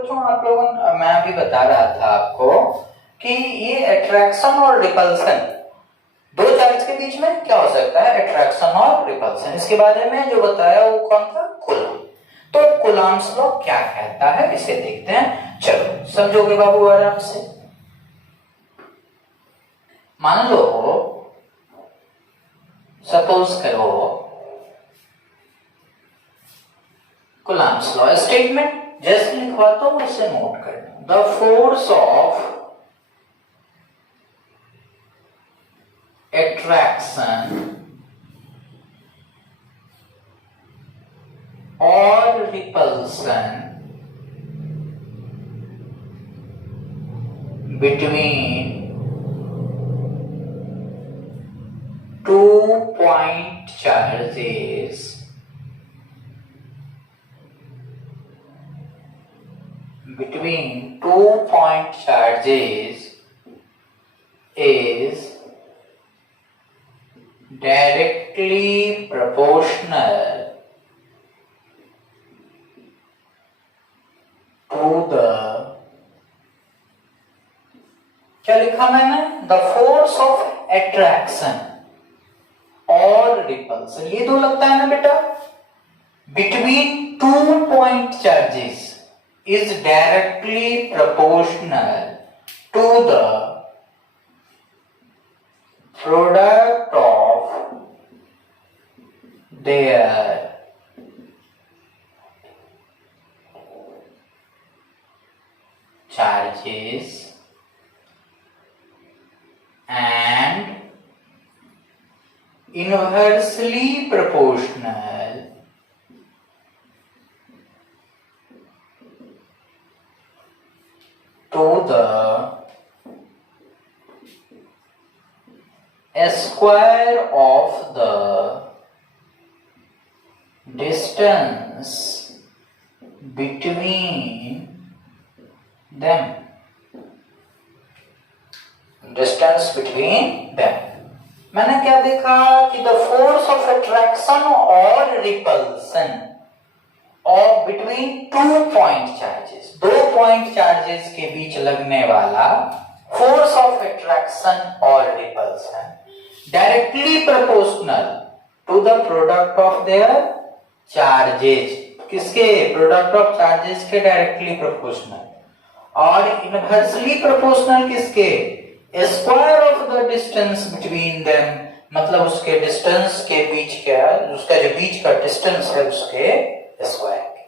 बच्चों आप लोगों मैं अभी बता रहा था आपको कि ये अट्रैक्शन और रिपल्सन, दो चार्ज के बीच में क्या हो सकता है, अट्रैक्शन और रिपल्सन। इसके बारे में जो बताया वो कौन था, कूलम। तो कूलम्स लॉ क्या कहता है इसे देखते हैं। चलो समझोगे बाबू आराम से। मान लो सपोज करो कूलम्स लॉ स्टेटमेंट जैसे लिखवाता हूं उसे नोट कर लो। The force of attraction or repulsion between 2 point charges is directly proportional to the, क्या लिखा मैंने, द फोर्स ऑफ एट्रैक्शन और रिपल्सन, ये दो लगता है ना बेटा, between 2 point charges is directly proportional to the product of their charges and inversely proportional to the square of the distance between them. Distance between them. मैंने क्या देखा कि द फोर्स ऑफ अट्रैक्शन और रिपल्सन और between 2 point charges, 2 point charges के बीच लगने वाला फोर्स ऑफ अट्रैक्शन और repulsion directly proportional to the product of their charges, किसके, प्रोडक्ट ऑफ चार्जेस के डायरेक्टली प्रोपोर्शनल, और इनवर्सली प्रोपोर्शनल किसके, square of the distance between them, मतलब उसके डिस्टेंस के बीच क्या, उसका जो बीच का डिस्टेंस है उसके स्क्वायर के।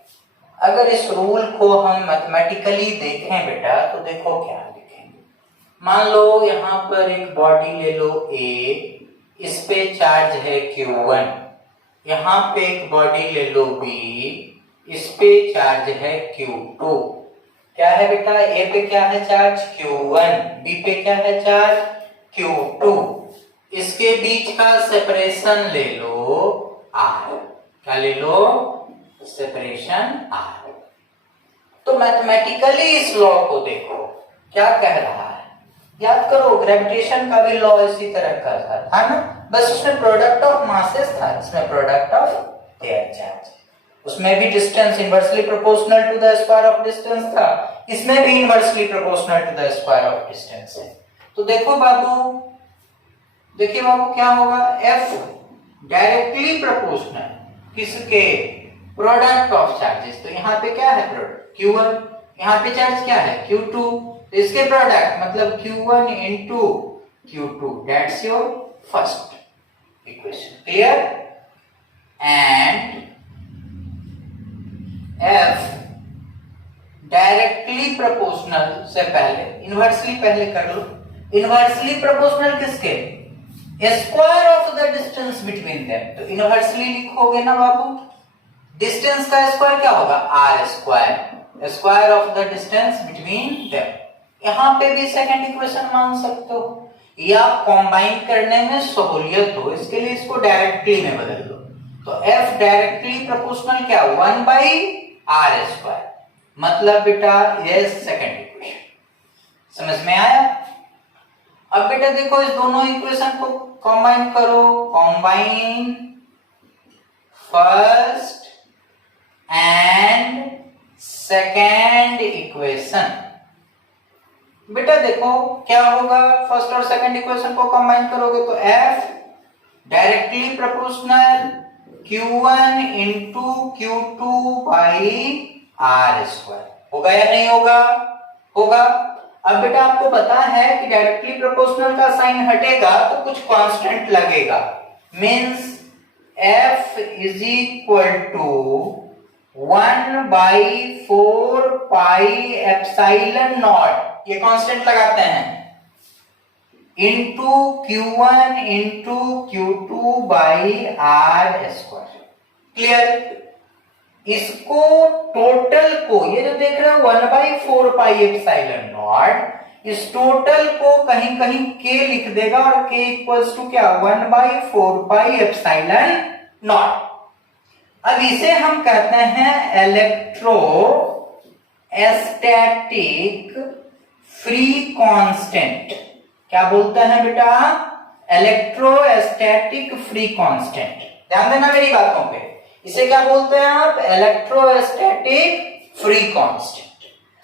अगर इस रूल को हम मैथमेटिकली देखें बेटा तो देखो क्या लिखेंगे। मान लो यहां पर एक बॉडी ले लो A, इस पे चार्ज है Q1, यहां पे एक बॉडी ले लो B, इस पे चार्ज है Q2। क्या है बेटा, A पे क्या है चार्ज Q1, B पे क्या है चार्ज Q2, इसके बीच का सेपरेशन ले लो R, क्या ले लो, सेपरेशन R। तो मैथमेटिकली इस लॉ को देखो क्या कह रहा है, याद करो ग्रेविटेशन का भी लॉ इसी तरह का था ना, बस उसमें प्रोडक्ट ऑफ मासेस था, इसमें प्रोडक्ट ऑफ देयर चार्ज, उसमें भी distance inversely proportional to the square of distance था, इसमें भी inversely proportional to the square of distance है। तो देखो बाबू, देखिए बाबू क्या होगा, F डायरेक्टली प्रोपोर्शनल किसके, प्रोडक्ट ऑफ चार्जेस। तो यहाँ पे क्या है प्रोडक्ट Q1, यहाँ पे चार्ज क्या है Q2, इसके प्रोडक्ट मतलब Q1 into Q2, that's your first equation, clear. And F directly proportional से पहले इनवर्सली पहले कर लो, इनवर्सली प्रोपोर्शनल किसके, square of the distance between them. तो इनवर्सली लिखोगे ना बाबू, डिस्टेंस का स्क्वायर क्या होगा R square, square of the distance between them. यहां पे भी सेकंड इक्वेशन मान सकते हो, या कंबाइन करने में सहूलियत हो इसके लिए इसको डायरेक्टली में बदल दो। तो F डायरेक्टली प्रोपोर्शनल क्या, 1/r स्क्वायर, मतलब बेटा ये सेकंड इक्वेशन, समझ में आया। अब बेटा देखो इस दोनों इक्वेशन को कंबाइन करो, combine first and second equation. बेटा देखो क्या होगा, फर्स्ट और सेकेंड इक्वेशन को कंबाइन करोगे तो F directly proportional Q1 into Q2 by R square होगा या नहीं होगा? होगा। अब बेटा आपको पता है कि डायरेक्टली प्रोपोर्शनल का साइन हटेगा तो कुछ कांस्टेंट लगेगा, means F is equal to 1/4 pi epsilon naught, ये कांस्टेंट लगाते हैं, into Q1 into Q2 by R square. Clear? इसको टोटल को, ये जो देख रहे हो 1/4 पाई एप्सिलॉन नॉट, इस टोटल को कहीं कहीं k लिख देगा और k इक्वल्स टू क्या, 1/4 पाई एप्सिलॉन नॉट। अब इसे हम कहते हैं इलेक्ट्रोस्टैटिक फ्री कांस्टेंट। क्या बोलते हैं बेटा? Electrostatic free constant. ध्यान देना मेरी बातों पे, इसे क्या बोलते हैं आप? Electrostatic free constant.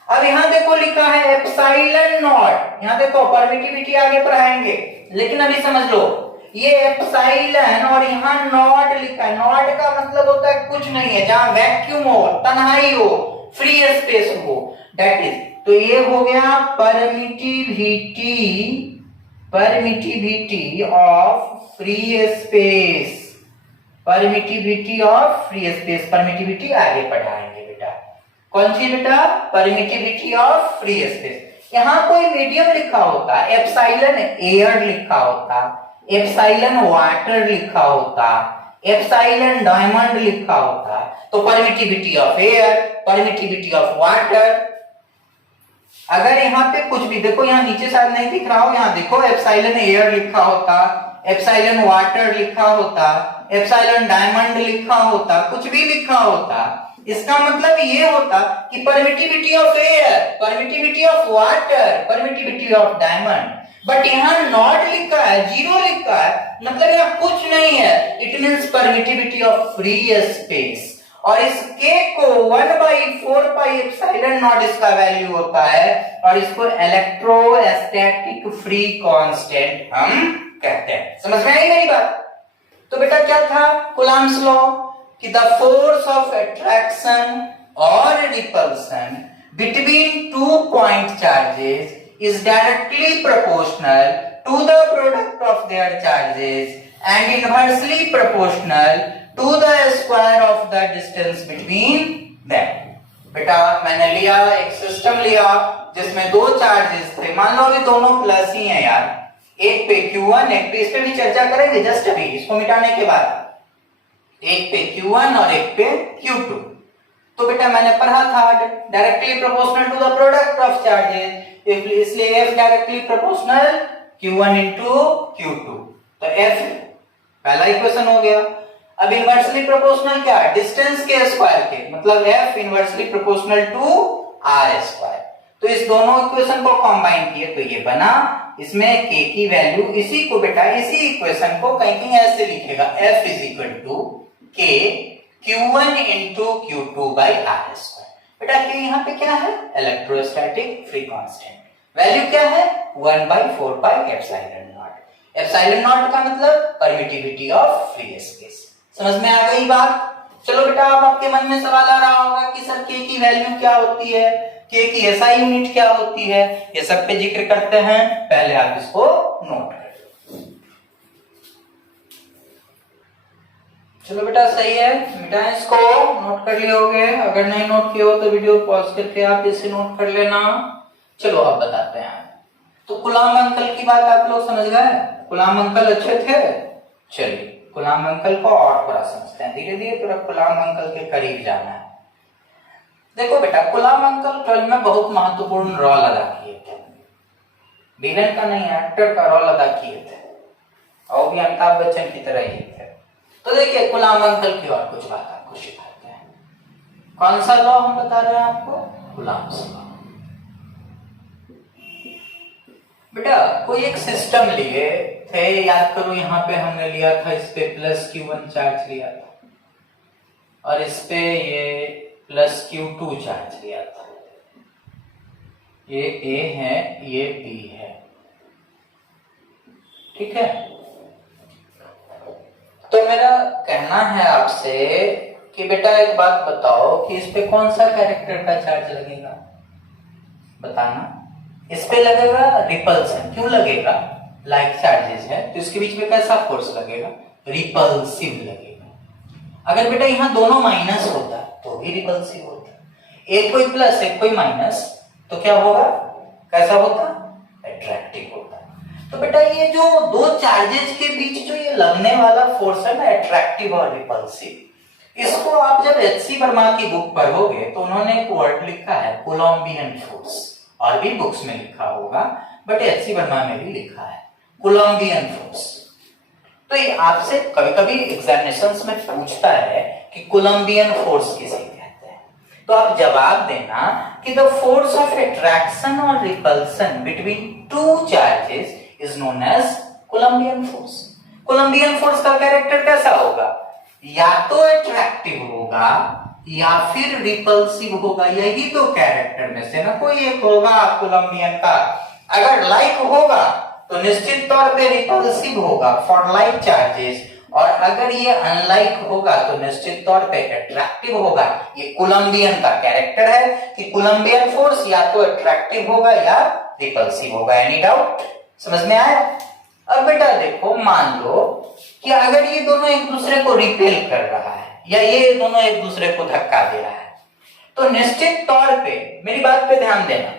अब यहां देखो लिखा है एप्सिलॉन नॉट, यहां देखो परमिटिविटी आगे पढ़ाएंगे, लेकिन अभी समझ लो ये एप्सिलॉन और यहाँ नॉट लिखा है। नॉट का मतलब होता है कुछ नहीं है, जहां वैक्यूम हो, तन्हाई हो, फ्री स्पेस हो, दैट इज। तो ये हो गया permittivity of free space, permittivity of free space. Permittivity आगे पढ़ाएंगे बेटा। कौन सी बेटा? Permittivity of free space. यहाँ कोई मीडियम लिखा होता, एप्सिलॉन एयर लिखा होता, एप्सिलॉन वाटर लिखा होता, एप्सिलॉन डायमंड लिखा होता, तो permittivity of air, permittivity of water. अगर यहाँ पे कुछ भी देखो, यहाँ नीचे शायद नहीं दिख रहा हो, यहाँ देखो एप्सिलॉन एयर लिखा होता, एप्सिलॉन वाटर लिखा होता, एप्सिलॉन डायमंड लिखा होता, कुछ भी लिखा होता, इसका मतलब ये होता कि permittivity of air, permittivity of water, permittivity of diamond. But यहाँ नॉट लिखा है, जीरो लिखा है, मतलब यहाँ कुछ नहीं है। It means permittivity of free space, और इस k को 1/4 पाई एप्सिलॉन नॉट इसका वैल्यू होता है, और इसको इलेक्ट्रोस्टैटिक फ्री कांस्टेंट हम कहते हैं। समझ में आई मेरी बात? तो बेटा क्या था कूलम्ब्स लॉ, कि द फोर्स ऑफ अट्रैक्शन और repulsion between 2 point charges is directly proportional to the product of their charges and inversely proportional to the square of the distance between them। बेटा मैंने लिया एक सिस्टम लिया जिसमें दो charges थे, मान लो अभी दोनों प्लस ही हैं यार, एक पे Q1 एक पे, इस पे भी चर्चा करेंगे जस्ट अभी इसको मिटाने के बाद, एक पे Q1 और एक पे Q2। तो बेटा मैंने पढ़ा था directly proportional to the product of charges, इसलिए F directly proportional Q1 into Q2, तो F पहला इक्वेशन हो गया। अब इनवर्सली प्रोपोर्शनल क्या है? डिस्टेंस के स्क्वायर के, मतलब F inversely proportional to R square. तो इस दोनों इक्वेशन को कंबाइन किए तो ये बना, इसमें k की वैल्यू, इसी को बेटा इसी इक्वेशन को कहीं कहीं ऐसे लिखेगा, F is equal to k Q1 into Q2 by R square. बेटा k यहाँ पे क्या है? Electrostatic free constant. वैल्यू क्या है? 1/4 pi epsilon not. Epsilon not का मतलब परमिटिविटी ऑफ फ्री स्पेस। समझ में आ गई बात? चलो बेटा अब आपके मन में सवाल आ रहा होगा कि सर k की वैल्यू क्या होती है, k की SI यूनिट क्या होती है, ये सब पे जिक्र करते हैं, पहले आप इसको नोट कर लो। चलो बेटा सही है, मिटाएं इसको, नोट कर लिए होगे, अगर नहीं नोट किए हो तो वीडियो पॉज करके आप इसे नोट कर लेना। चलो अब बताते हैं। तो कूलम्ब अंकल की बात आप लोग समझ गए? कूलम्ब अंकल अच्छे थे? चलिए कूलम्ब अंकल को और थोड़ा समझते हैं, धीरे धीरे थोड़ा कूलम्ब अंकल के करीब जाना है। देखो बेटा कूलम्ब अंकल 12 में बहुत महत्वपूर्ण रोल अदा किए थे, विलेन का नहीं एक्टर का रोल अदा किए थे, और भी अमिताभ बच्चन की तरह ही थे। तो देखिए कूलम्ब अंकल की और कुछ बात आपको सिखाते हैं। कौन सा लॉ हम बता रहे हैं आपको? Coulomb's law. बेटा कोई एक सिस्टम लिए थे, याद करो यहाँ पे हमने लिया था, इस पे प्लस Q1 चार्ज लिया था और इस पे ये प्लस Q2 चार्ज लिया था। ये A है, ये B है, ठीक है। तो मेरा कहना है आपसे कि बेटा एक बात बताओ कि इस पे कौन सा कैरेक्टर का चार्ज लगेगा, बताना। इस पे लगेगा रिपल्सन। क्यों लगेगा? लाइक चार्जेस है तो इसके बीच में कैसा फोर्स लगेगा? रिपल्सिव लगेगा। अगर बेटा यहाँ दोनों माइनस होता तो भी रिपल्सिव होता, एक कोई प्लस एक कोई माइनस, तो क्या होगा? कैसा होता? अट्रैक्टिव होता। तो बेटा ये जो दो चार्जेस के बीच जो ये लगने वाला फोर्स है ना, अट्रैक्टिव और रिपल्सिव, इसको आप जब एच.सी. वर्मा की बुक पढ़ोगे तो उन्होंने एक वर्ड लिखा है कोलंबियन फोर्स, और भी बुक्स में लिखा होगा बट एच.सी. वर्मा में भी लिखा है कोलंबियन फोर्स। तो ये आपसे कभी कभी एग्जामिनेशंस में पूछता है कि कोलंबियन फोर्स किसे कहते हैं, तो आप जवाब देना कि द फोर्स ऑफ अट्रैक्शन और repulsion between two charges is known as Coulombian force. Coulombian force का कैरेक्टर कैसा होगा? या तो अट्रैक्टिव होगा या फिर रिपल्सिव होगा, यही तो कैरेक्टर में से ना कोई एक होगा कोलंबियन का। अगर लाइक होगा तो निश्चित तौर पे रिपल्सिव होगा फॉर लाइक चार्जेस, और अगर ये अनलाइक होगा तो निश्चित तौर पे अट्रैक्टिव होगा। ये कोलंबियन का कैरेक्टर है कि कोलंबियन फोर्स या तो अट्रैक्टिव होगा या रिपल्सिव होगा। Any doubt? समझ में आया? अब बेटा देखो, मान लो कि अगर ये दोनों एक दूसरे को रिपेल कर रहा है या ये दोनों एक दूसरे को धक्का दे रहा है, तो निश्चित तौर पे मेरी बात पे ध्यान देना,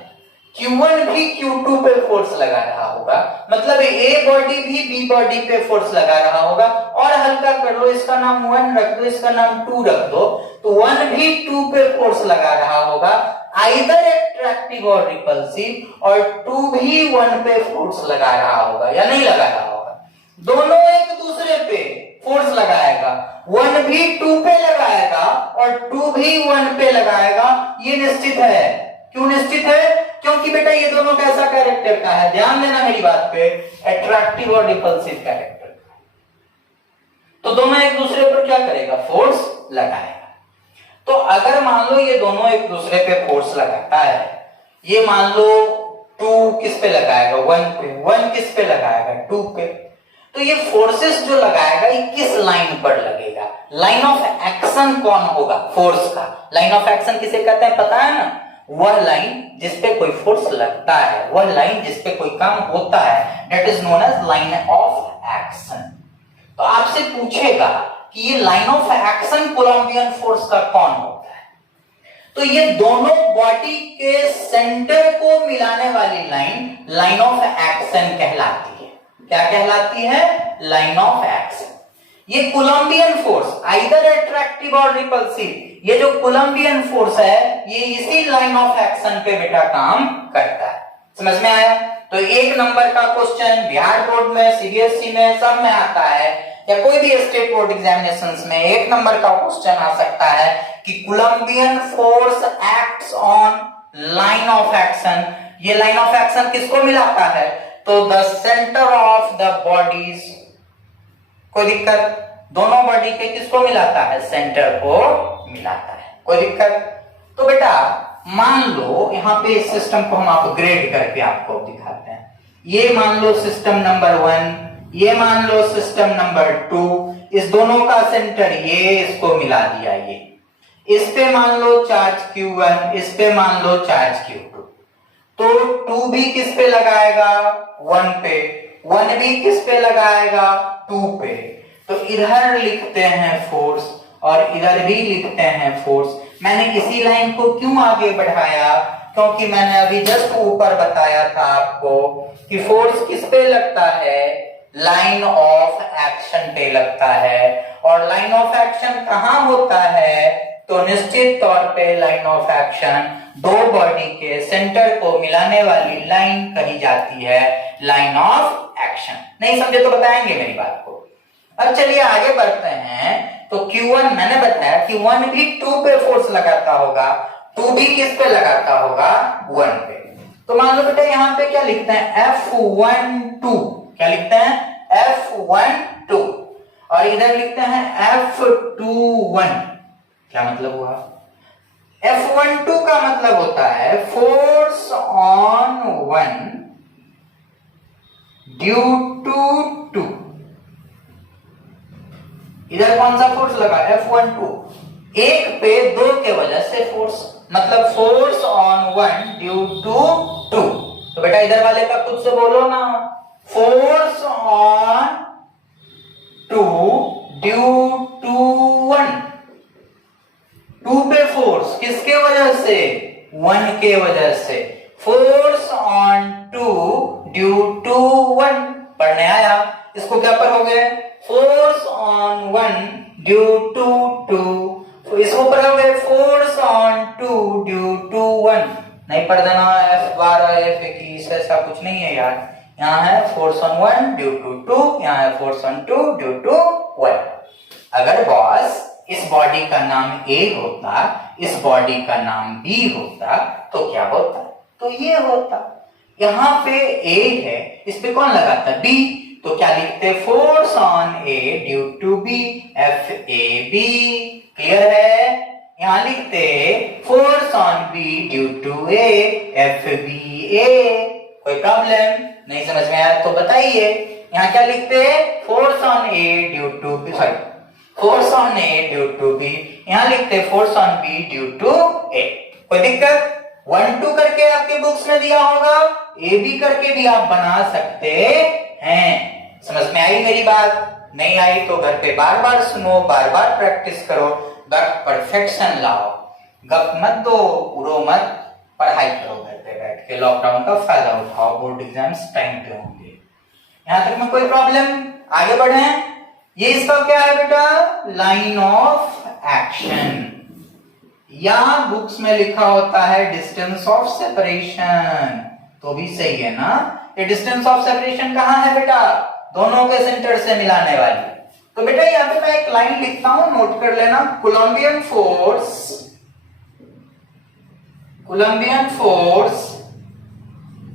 Q1 भी Q2 पे फोर्स लगा रहा होगा, मतलब A बॉडी भी B बॉडी पे फोर्स लगा रहा होगा। और हल्का कर लो, इसका नाम 1 रख दो, इसका नाम 2 रख दो, तो 1 भी 2 पे फोर्स लगा रहा होगा, आइदर अट्रैक्टिव और रिपल्सिव, और 2 भी 1 पे फोर्स लगा रहा होगा या नहीं लगा रहा होगा। दोनों एक दूसरे पे फोर्स लगाएगा, 1 भी 2 पे लगाएगा और 2 भी 1 पे लगाएगा, ये निश्चित है। क्यों निश्चित है? क्योंकि बेटा ये दोनों कैसा कैरेक्टर का है, ध्यान देना मेरी बात पे, अट्रैक्टिव और रिपल्सिव कैरेक्टर का। तो दोनों एक दूसरे पर क्या करेगा? फोर्स लगाएगा। तो अगर मान लो ये दोनों एक दूसरे पे फोर्स लगाता है, ये मान लो 2 किस पे लगाएगा? 1 पे। 1 किस पे लगाएगा? 2 पे। तो ये फोर्सेस जो लगाएगा ये किस लाइन पर लगेगा? लाइन ऑफ एक्शन कौन होगा? फोर्स का लाइन ऑफ एक्शन किसे कहते हैं पता है ना? वह लाइन जिसपे कोई फोर्स लगता है, वह लाइन जिसपे कोई काम होता है, that is known as line of action. तो आपसे पूछेगा कि ये line of action Coulombian force का कौन होता है, तो ये दोनों बॉडी के सेंटर को मिलाने वाली लाइन लाइन ऑफ एक्शन कहलाती है। क्या कहलाती है? Line of action. ये कोलंबियन फोर्स आइदर अट्रैक्टिव और रिपल्सिव, ये जो कोलंबियन फोर्स है ये इसी लाइन ऑफ एक्शन पे बेटा काम करता है। समझ में आया? तो 1 नंबर का क्वेश्चन बिहार बोर्ड में, सीबीएसई में, सब में आता है, या कोई भी स्टेट बोर्ड एग्जामिनेशंस में 1 नंबर का क्वेश्चन आ सकता है कि Coulombian force acts on line of action. ये लाइन ऑफ एक्शन किसको मिलाता है? तो the centre of the bodies. कोई दिक्कत? दोनों बॉडी के किसको मिलाता है? सेंटर को मिलाता है। कोई दिक्कत? तो बेटा मान लो यहाँ पे इस सिस्टम को हम अपग्रेड करके आपको दिखाते हैं। ये मान लो सिस्टम नंबर 1, ये मान लो सिस्टम नंबर 2, इस दोनों का सेंटर ये, इसको मिला दिया ये। इस पे मान लो चार्ज Q1, इस पे मान लो चार्ज Q2, तो 2 भी किस पे लगाएगा? 1 पे। 1 भी किस पे लगाएगा? 2 पे। तो इधर लिखते हैं फोर्स और इधर भी लिखते हैं फोर्स। मैंने इसी लाइन को क्यों आगे बढ़ाया? क्योंकि मैंने अभी जस्ट ऊपर बताया था आपको कि फोर्स किस पे लगता है? लाइन ऑफ एक्शन पे लगता है। और लाइन ऑफ एक्शन कहां होता है? तो निश्चित तौर पे लाइन ऑफ एक्शन दो बॉडी के सेंटर को मिलाने वाली लाइन कही जाती है लाइन ऑफ एक्शन। नहीं समझे तो बताएंगे मेरी बात को। अब चलिए आगे बढ़ते हैं। तो Q1 मैंने बताया कि 1 भी 2 पे फोर्स लगाता होगा, 2 भी किस पे लगाता होगा? 1 पे। तो मान लो बेटा यहाँ पे क्या लिखते हैं? F12। क्या लिखते हैं? F12। और इधर लिखते हैं F21। क्या मतलब हुआ? F12 का मतलब होता है force on one due to two. इधर कौन सा फोर्स लगा? F12, एक पे दो के वजह से फोर्स, मतलब force on one due to two. तो बेटा इधर वाले का खुद से बोलो ना, force on two due to one. Two पे फोर्स किसके वजह से? वन के वजह से। Force on two due to one पढ़ने आया। इसको क्या पढ़ोगे? Force on one due to two. तो इसको पढ़ोगे force on two due to one. नहीं पढ़ देना F12 F21 ऐसा कुछ नहीं है यार। यहाँ है force on one due to two, यहाँ है force on two due to one. अगर बॉस इस बॉडी का नाम A होता, इस बॉडी का नाम B होता तो क्या होता? तो ये होता। यहाँ पे A है, इस पे कौन लगाता? B। तो क्या लिखते? Force on A due to B, FAB। Clear है? यहाँ लिखते force on B due to A, FBA। कोई प्रॉब्लम नहीं समझ में आया तो बताइए। यहाँ क्या लिखते? Force on A due to B, sorry force on A due to B। यहाँ लिखते force on B due to A। कोई दिक्कत? 1-2 करके आपके बुक्स में दिया होगा, AB करके भी आप बना सकते हैं। समझ में आई मेरी बात? नहीं आई तो घर पे बार बार सुनो, बार बार प्रैक्टिस करो, बट परफेक्शन लाओ। गप मत दो, उड़ो मत, पढ़ाई करो घर पे बैठ के। लॉकडाउन का फायदा उठाओ, बोर्ड एग्जाम्स टाइम पे होंगे। यहां तक में कोई प्रॉब्लम? आगे बढ़े। ये इसका क्या है बेटा? लाइन ऑफ एक्शन, या बुक्स में लिखा होता है डिस्टेंस ऑफ सेपरेशन, तो भी सही है ना। ये डिस्टेंस ऑफ सेपरेशन कहां है बेटा? दोनों के सेंटर से मिलाने वाली। तो बेटा यहां पे मैं एक लाइन लिखता हूं, नोट कर लेना। Coulombian force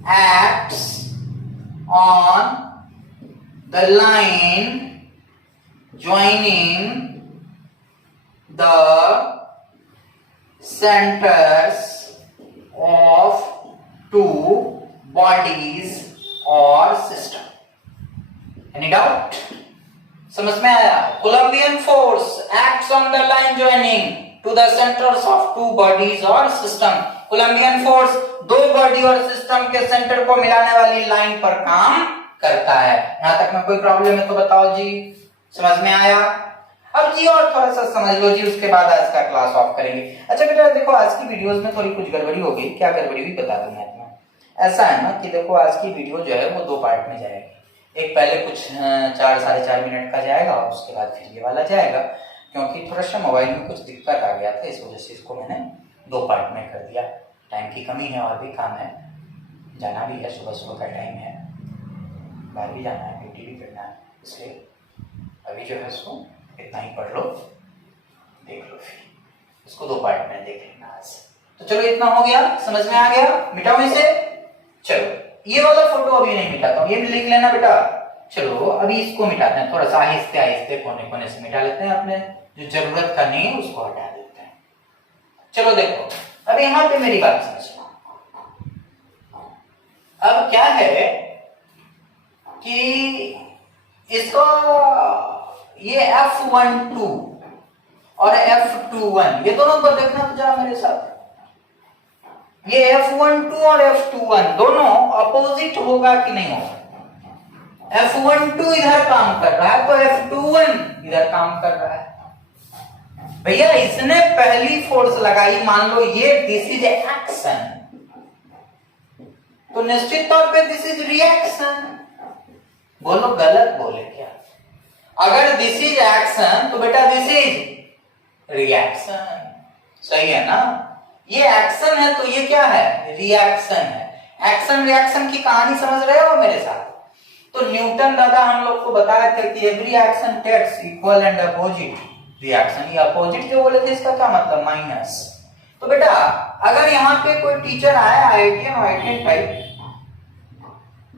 acts on the line joining the centers of two bodies or system. Any doubt? समझ में आया? Coulombian force acts on the line joining to the centers of two bodies or system. Coulombian force दो body और system के centre को मिलाने वाली line पर काम करता है। यहां तक में कोई प्रॉब्लम है तो बताओ जी। समझ में आया? अब जी और थोड़ा सा समझ लो जी, उसके बाद आज का क्लास ऑफ करेंगे। अच्छा बेटा देखो, आज की वीडियोस में थोड़ी कुछ गड़बड़ी हो गई। क्या गड़बड़ी हुई बता दूं मैं तुम्हें। ऐसा है ना कि देखो, आज की वीडियो जो है वो 2 पार्ट में जाएगी। एक पहले कुछ 4-4.5 मिनट का जाएगा और उसके बाद फिर ये वाला जाएगा, क्योंकि थोड़ा सा मोबाइल में कुछ दिक्कत आ गया था, इस वजह से इसको मैंने 2 पार्ट में कर दिया। टाइम की कमी है और भी काम है, जाना भी है, सुबह सुबह का टाइम है, बाहर भी जाना है, ड्यूटी भी करना है, इसलिए अभी जो है इसको इतना ही पढ़ लो, देख लो, फिर इसको 2 पार्ट में देख लेना आज। तो चलो इतना हो गया, समझ में आ गया। मिटाओ इसे। चलो ये वाला फोटो अभी नहीं मिटाता हूँ, ये भी लिख लेना बेटा। चलो अभी इसको मिटाते हैं, थोड़ा सा आहिस्ते आहिस्ते कोने कोने से मिटा लेते हैं, अपने जो जरूरत का नहीं है उसको हटा देते हैं। चलो देखो, अब यहां पे मेरी बात समझो। अब क्या है कि इसको ये F12 और F21, ये दोनों को देखना तो जरा मेरे साथ। ये F12 और F21 दोनों अपोजिट होगा कि नहीं होगा? F12 इधर काम कर रहा है तो F21 इधर काम कर रहा है। भैया इसने पहली फोर्स लगाई, मान लो ये दिस इज एक्शन, तो निश्चित तौर पे दिस इज रिएक्शन। बोलो गलत बोले क्या? अगर दिस इज एक्शन तो बेटा दिस इज रिएक्शन। सही है ना? ये एक्शन है तो ये क्या है? रिएक्शन है। एक्शन रिएक्शन की कहानी समझ रहे हो मेरे साथ? तो न्यूटन दादा हम लोग को बताया था कि every action takes equal and opposite reaction. ये अपोजिट जो बोले थे इसका क्या मतलब? माइनस। तो बेटा अगर यहाँ पे कोई टीचर आया IITian type,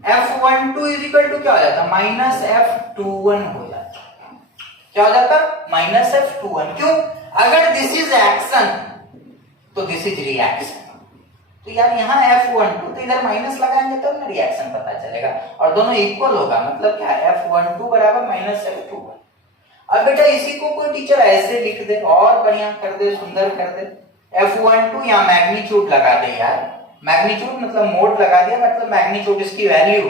F12 is equal to क्या हो जाता? माइनस F21 हो जाता। क्या हो जाता? Minus F21। क्यों? अगर दिस इज एक्शन तो दिस इज रिएक्शन। तो यार यहाँ F12 तो इधर माइनस लगाएंगे तब ना रिएक्शन पता चलेगा, और दोनों इक्वल होगा, मतलब क्या F12 बराबर माइनस F21। अब बेटा इसी को कोई टीचर ऐसे लिख दे और बढ़िया कर दे, सुंदर कर दे, F12 या मैग्नीट्यूड लगा दे यार, मैग्नीट्यूड मतलब मोड लगा दिया, मतलब मैग्नीट्यूड इसकी वैल्यू,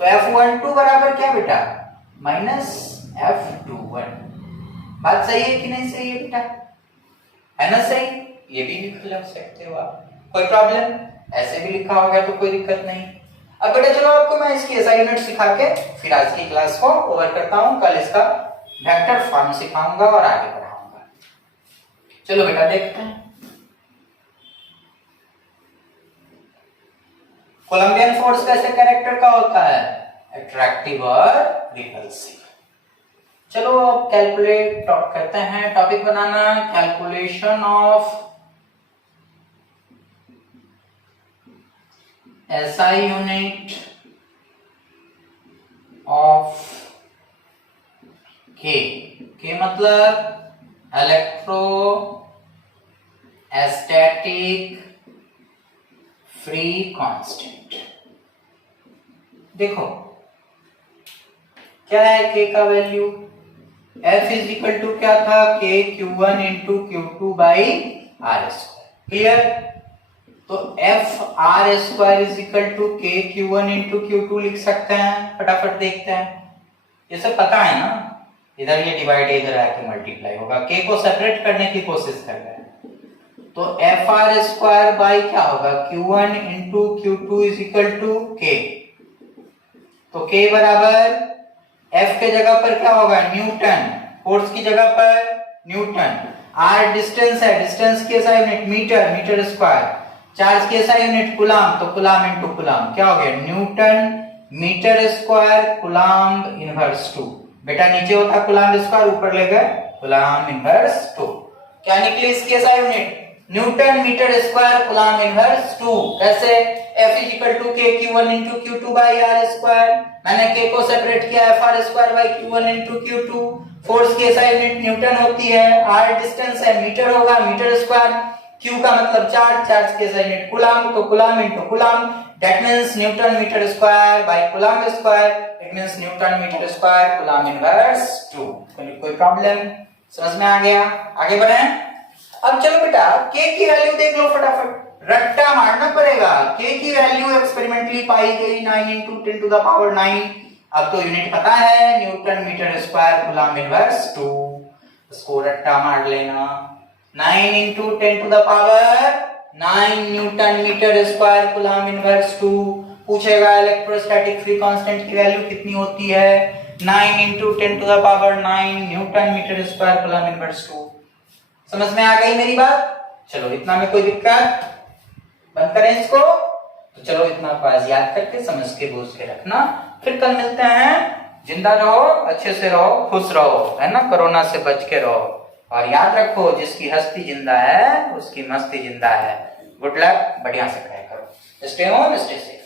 तो F12 बराबर क्या बेटा माइनस F21। बात सही है कि नहीं सही है बेटा, है ना सही? ये भी लिख सकते हो आप, कोई प्रॉब्लम, ऐसे भी लिखा होगा तो कोई दिक्कत नहीं। अब बेटा चलो आपको मैं इसकी एसआई यूनिट सिखा के फिर आज की क्लास को ओवर करता हूं, कल इसका वेक्टर फॉर्म सिखाऊंगा और आगे बढ़ाऊंगा। चलो बेटा देखते हैं। कोलंबियन फोर्स कैसे कैरेक्टर का होता है, अट्रैक्टिव और रिपल्सिव। चलो अब कैलकुलेट करते हैं, टॉपिक बनाना calculation of SI unit of K मतलब इलेक्ट्रोस्टैटिक फ्री कांस्टेंट। देखो क्या है K का value, F is equal to क्या था KQ1 into Q2 by R square, clear? तो F R square is equal to KQ1 into Q2 लिख सकते हैं, फटाफट देखते हैं। ये सब पता है ना, इधर ये डिवाइड है, इधर आके मल्टीप्लाई होगा, K को सेपरेट करने की कोशिश कर रहे हैं, तो एफ आर स्क्वायर बाई क्या होगा Q1 into Q2 is equal to K। तो K बराबर F के जगह पर क्या होगा न्यूटन, फोर्स की जगह पर न्यूटन, R डिस्टेंस है, डिस्टेंस की SI unit metre, metre square, charge की SI यूनिट कूलाम, तो कूलाम इंटू कूलाम, क्या हो गया newton metre square coulomb inverse 2। बेटा नीचे होता कूलाम स्क्वायर, ऊपर ले गए कूलाम इनवर्स 2। क्या निकली इसकी SI unit newton metre square coulomb inverse 2। कैसे? F is equal to KQ1 into Q2 by R square, मैंने K को सेपरेट किया FR square by Q1 into Q2, force की SI यूनिट न्यूटन होती है, R डिस्टेंस है metre होगा, metre square, Q का मतलब चार्ज, चार्ज की SI यूनिट कूलाम, तो coulomb into coulomb, that means newton metre square by coulomb square, it means newton metre square coulomb inverse 2। कोई problem, समझ में आ गया? आगे बढ़ें। अब चलो बेटा K की वैल्यू देख लो फटाफट, रट्टा मारना पड़ेगा। K की वैल्यू एक्सपेरिमेंटली पाई गई 9 into 10 to the power 9। अब तो यूनिट पता है newton metre square coulomb inverse 2, इसको रट्टा मार लेना। 9 into 10 to the power 9 newton metre square coulomb inverse 2। पूछेगा इलेक्ट्रोस्टैटिक फ्री कांस्टेंट की वैल्यू कितनी होती है, 9 into 10 to the power 9 newton metre square coulomb inverse 2। समझ में आ गई मेरी बात? चलो इतना में कोई दिक्कत, बंद करें इसको। तो चलो इतना पास याद करके समझ के बूझ के रखना, फिर कल मिलते हैं। जिंदा रहो, अच्छे से रहो, खुश रहो, है ना, कोरोना से बच के रहो, और याद रखो जिसकी हस्ती जिंदा है उसकी मस्ती जिंदा है। गुड लक, बढ़िया से करो, स्टे होम स्टे सेफ।